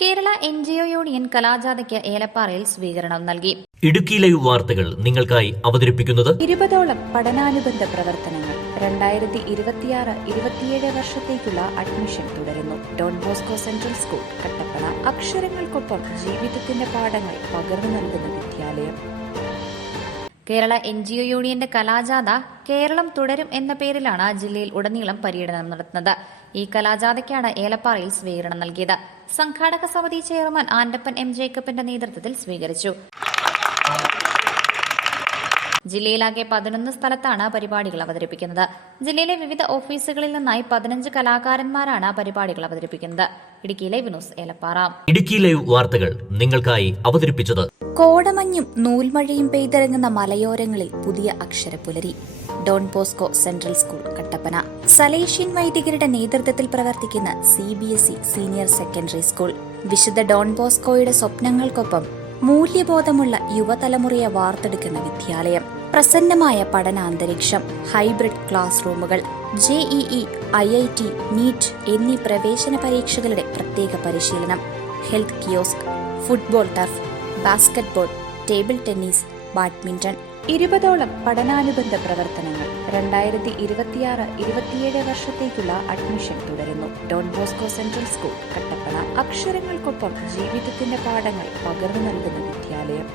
Kerala NGO union കലാജാഥയ്ക്ക് ഏലപ്പാറയിൽ സ്വീകരണം നൽകി. Idukki live വാർത്തകൾ നിങ്ങൾക്കായി അവതരിപ്പിക്കുന്നത് 20ഓളം പഠനാനുബന്ധ പ്രവർത്തനങ്ങൾ 2026-27 വർഷത്തേക്കുള്ള അഡ്മിഷൻ തുടരുന്നു. Don Bosco central school Kattappana. അക്ഷരങ്ങൾക്കൊപ്പം ജീവിതത്തിന്റെ പാഠങ്ങൾ പകർന്നു നൽകുന്ന വിദ്യാലയം. കേരള NGO യൂണിയന്റെ കലാജാഥ കേരളം തുടരും എന്ന പേരിലാണ് ജില്ലയിൽ ഉടനീളം പര്യടനം നടത്തുന്നത്. ഈ കലാജാഥയ്ക്കാണ് ഏലപ്പാറയിൽ സ്വീകരണം നൽകിയത്. സംഘാടക സമിതി ചെയർമാൻ ആൻഡപ്പൻ M. ജേക്കബിന്റെ നേതൃത്വത്തിൽ സ്വീകരിച്ചു. ജില്ലയിലാകെ 11 സ്ഥലത്താണ് പരിപാടികൾ അവതരിപ്പിക്കുന്നത്. ജില്ലയിലെ വിവിധ ഓഫീസുകളിൽ നിന്നായി 15 കലാകാരന്മാരാണ് പരിപാടികൾ അവതരിപ്പിക്കുന്നത്. Idukki live news Elappara. Idukki live വാർത്തകൾ നിങ്ങൾക്കായി അവതരിപ്പിച്ചത് കോടമഞ്ഞും നൂൽമഴയും പെയ്തിറങ്ങുന്ന മലയോരങ്ങളിൽ പുതിയ അക്ഷരപ്പുലരി. Don Bosco central school Kattappana. Salesian വൈദികരുടെ നേതൃത്വത്തിൽ പ്രവർത്തിക്കുന്ന CBSE സീനിയർ സെക്കൻഡറി സ്കൂൾ. വിശുദ്ധ ഡോൺ ബോസ്കോയുടെ സ്വപ്നങ്ങൾക്കൊപ്പം മൂല്യബോധമുള്ള യുവതലമുറയെ വാർത്തെടുക്കുന്ന വിദ്യാലയം. പ്രസന്നമായ പഠനാന്തരീക്ഷം, ഹൈബ്രിഡ് ക്ലാസ് റൂമുകൾ, JEE, IIT, NEET എന്നീ പ്രവേശന പരീക്ഷകളുടെ പ്രത്യേക പരിശീലനം, health kiosk, football turf, basketball, table tennis, badminton. 20ഓളം പഠനാനുബന്ധ പ്രവർത്തനങ്ങൾ 2026-27 വർഷത്തേക്കുള്ള അഡ്മിഷൻ തുടരുന്നു. Don Bosco central school Kattappana. അക്ഷരങ്ങൾക്കൊപ്പം ജീവിതത്തിന്റെ പാഠങ്ങൾ പകർന്നു നൽകുന്ന വിദ്യാലയം.